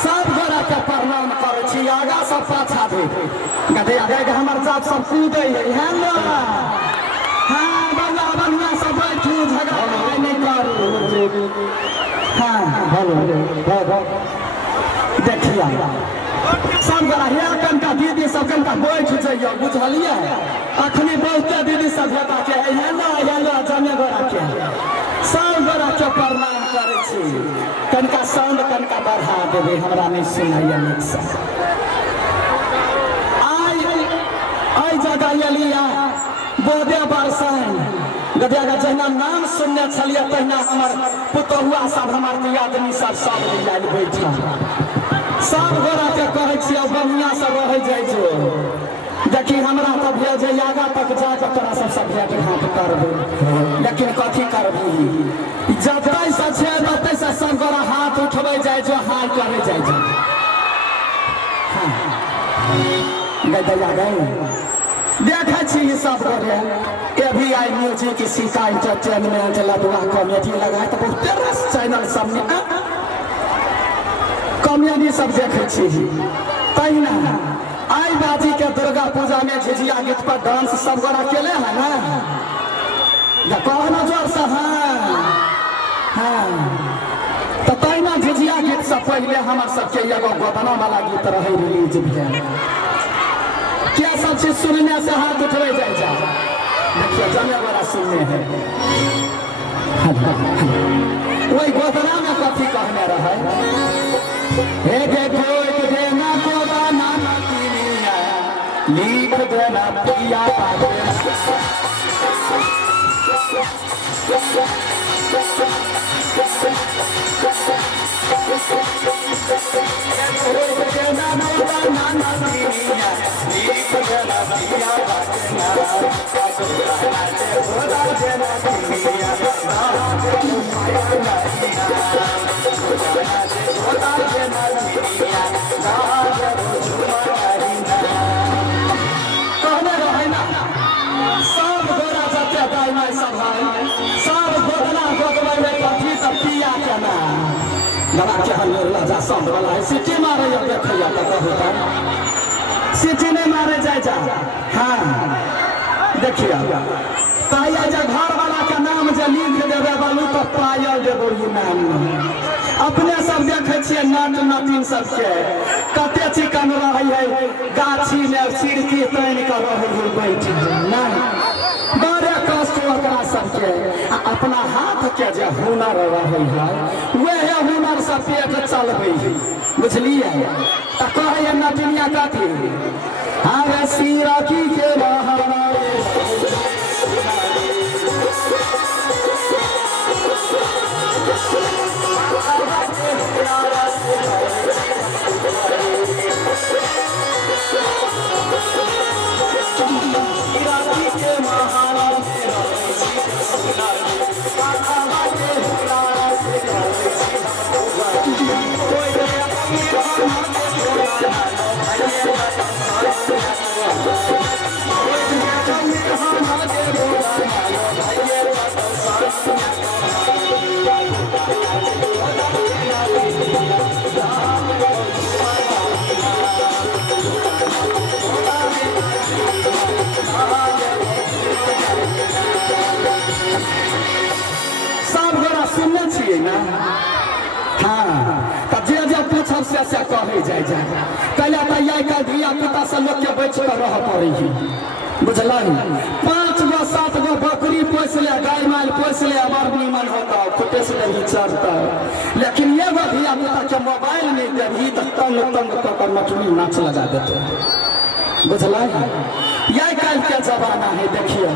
सब गोरा के प्रणाम करे छी आगा सब पाछा भी गधे आगे हमर जात सब कूदे है ना हाँ बल्ला बल्ला सब बैठू झगड़ा नहीं करू हाँ बोलो देखिया सब गोरा हिया कनका दीदी सब कनका बैठ जाइयो बुझलिए अखनी बहुते दीदी सब हेता के है ना जमे गोरा के सब गोरा के प्रणाम करे छी कनका साउंड कनका बढ़ा देवे हमरा नहीं सुनाइए नीक से आई जगह एलिया बोदे बरसाइन गदिया का जहिना नाम सुनने छलिए तहिना हमर पुतहुआ सब हमर आदमी सब लाल बैठा सब गोरा के कहे छी बढ़िया से रह जाय छो देखी हमरा तो भेज आगा तक जाके तोरा सब भेट घाट करबे लेकिन कथी करबी जतै से छे ततै से सब गोरा हाथ उठबै जाय जो हाल करे जाय जो गदया गए देखे छी सब गोरे AVI म्यूजिक सीका एंटरटेनमेंट लदुआ कॉमेडी लगा तो बहुत रस चैनल सब में कॉमेडी सब देखे छी तहिना आई बाजी के दुर्गा पूजा में झिझिया गीत पर डांस सब गोरा अकेले है ना या कहना जोर से हाँ तो तहिना झिझिया गीत से पहले हमार सबके एगो गोदना वाला गीत रहे रिलीज भेल क्या सब चीज सुनने से हाथ उठवे जाए जा देखिए जमे वाला सुनने हैं वही गोदना में कथी कहने रहे हे देखो देना को दाना लिख देना पिया गला के हल्ले राजा सब वाला है सिटी मारे या देखैया त होता सिटी नहीं मारे जाए जा हाँ देखिए ताया जा घर वाला का नाम जे लिख देवे बालू तो पायल देबो ई नाम अपने सब देखे छिए नट नटिन सब के कते चिकन रहे है गाछी में सिरकी तैन के रहे है बैठ ना बड़े कष्ट ओकरा सबके अपना हाथ के जे हुनर रहे है वह हुनर से पेट चलबे है बुझलिए त कहे नटिनिया कथी अरे सिरकी के बहाना से कहे जाए कहिया तैयार कर धिया पुता से लोग के बैठ कर रह पड़े बुझल 5 गो 7 गो बकरी पोस ले गाय माल पोस ले अमर नीमन होता खुटे से नहीं चढ़ता लेकिन ये गो धिया पुता के मोबाइल नहीं देही तो तंग कर नटनी नाच लगा देते बुझल यही कल के जमाना है देखिए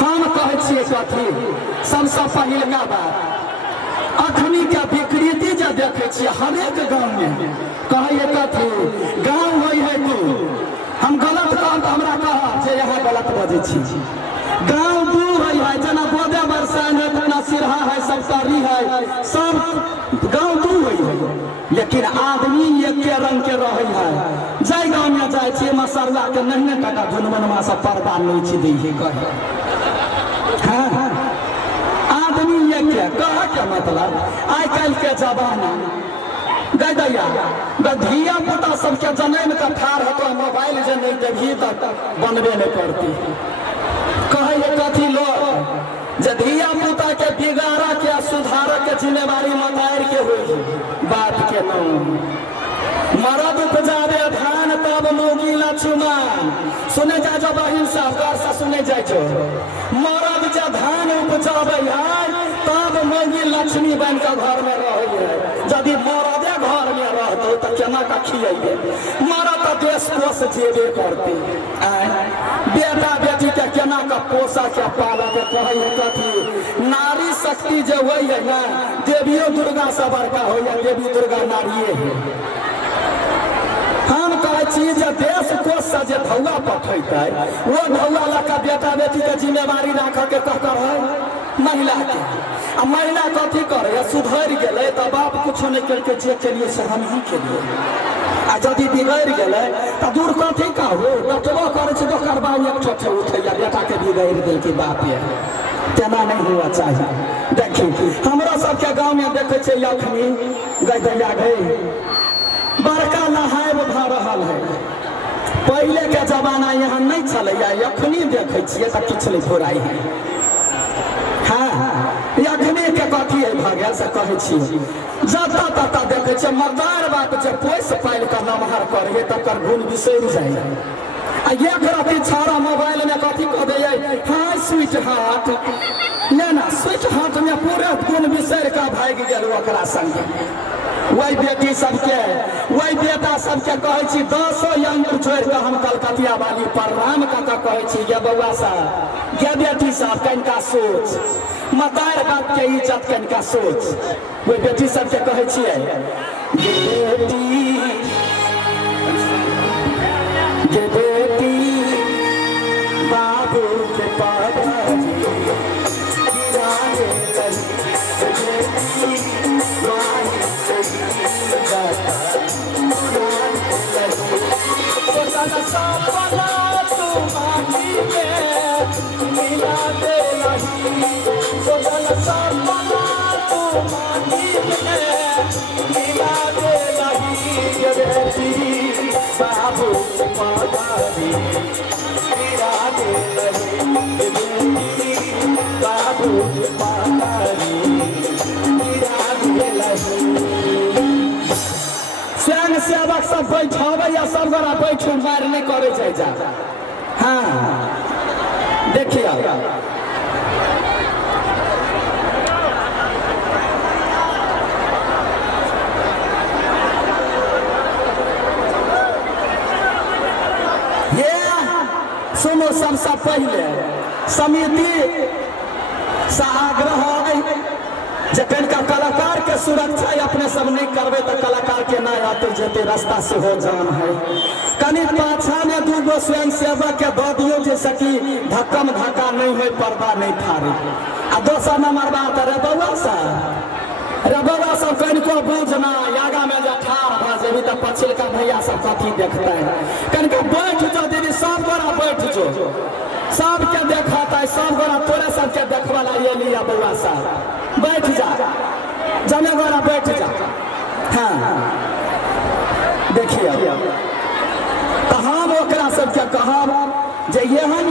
हम कहे छे कथी सबसे पहिलका बात अखनी के विकृति जो देखे छिए हरेक गाँव में कहे कथी गाँव होई है तू हम गलत काम तो हमरा कहा जे यहाँ गलत बजे छी गाँव दू होई है जना बोदे बरसान है तना सिरहा है सब तारी है सब गाँव दू होई है लेकिन आदमी एक के रंग के रहे है जाय गाँव में जाए छे मसाला के नहीं टका झुनमनमा सब पर्दा नहीं छी दी है कहे हाँ आदमी एक के कहा के मतलब आइ काल्हि के जमाना गदैया धिया पुता सबके जनम के ठार होतो मोबाइल जे नहीं देबही तक बनबे नहीं करती कहे कथी लोग जे धिया पुता के बिगाड़ा के सुधार के जिम्मेवारी मतार के हो बात के नाम मरद उपजावे धान तब मोगी लक्ष्मण सुने जा जो बहिन साहब से सुने जाए छो मरद जे धान उपजावे है तब मोगी लक्ष्मी बन के घर में रहे है यदि मरदे घर में रहते तो केना का खियेबे मरद तो देश कोष जेबे करते बेटा बेटी के केना का पोसा के पाला के कहे कथी नारी शक्ति जे होय है ना देवियो दुर्गा से बड़का हो या देवी दुर्गा नारिये है हम कहे छी जे देश कोष से जे धौआ पठेतै वो धौआ लका बेटा बेटी के जिम्मेवारी राख के ककर है महिला के आ महिला कथी करे सुधर गेलै तो बाप कुछ नहीं करके जे केलिए से हम ही केलिए आ यदि बिगड़ गेलै तो दूर कथी कहू डटबो करे छै तो करबा एक ठोठे उठैया बेटा के बिगड़ देल के बाप ये तेना नहीं हुआ चाहिए देखी हमरा सबके गाँव में देखे छै अखनी गैया गई बड़का नहाय भ रहल है पहले के जमाना यहाँ नहीं चलैया अखनी देखे छियै तो किछु नहीं बुराई है हाँ अखनी के कथी है भगल से कहे छी जता तता देखे छियै मर्दार बाप जे पोस पाइल के नमहर करिए तकर गुण बिसरि जाए आ एक रति छाड़ा मोबाइल में कथी कह दैये हाँ स्वीट हार्ट लेना स्वीट हार्ट में पूरा गुण बिसरि का भाग गेल ओकरा संगे वही बेटी सबके वही बेटा सबके कहे छी 10 यंत्र छोड़ के हम कलकतिया वाली प्रणाम का कहे छी ये बउआ साहब ये बेटी साहब कनिका सोच मतार बाप के इज्जत कनिका सोच वही बेटी सबके कहे छियै ये बेटी बाबू के पास स्वयं सेवक सब बैठे या सब गोरा बैठू मार नहीं करे जाए जा हाँ देखिए ये सुनो सबसे पहले समिति से आग्रह है जखन का कलाकार के सुरक्षा अपने सब नहीं करबे तो कलाकार के ना आते जेते रास्ता से हो जान है कनी पाछा में दूगो स्वयं सेवक के दऽ दियो जैसे कि धक्कम धक्का नहीं हो पर्दा नहीं फाड़े आ दोसर नंबर बात रे बउआ सब कनिको बुझना आगा में जे ठाढ़ भ जेबी तो पछिलका भैया सब कथी देखते कनिको बैठ जो दीदी सब गोरा बैठ जो सबके देखता सब गोरा तोरे सबके देखवाला ये लिया बउआ साहब बैठ जा जमे गोरा बैठ जा हाँ देखिए तो हम ओकरा सबके कहब जे एहन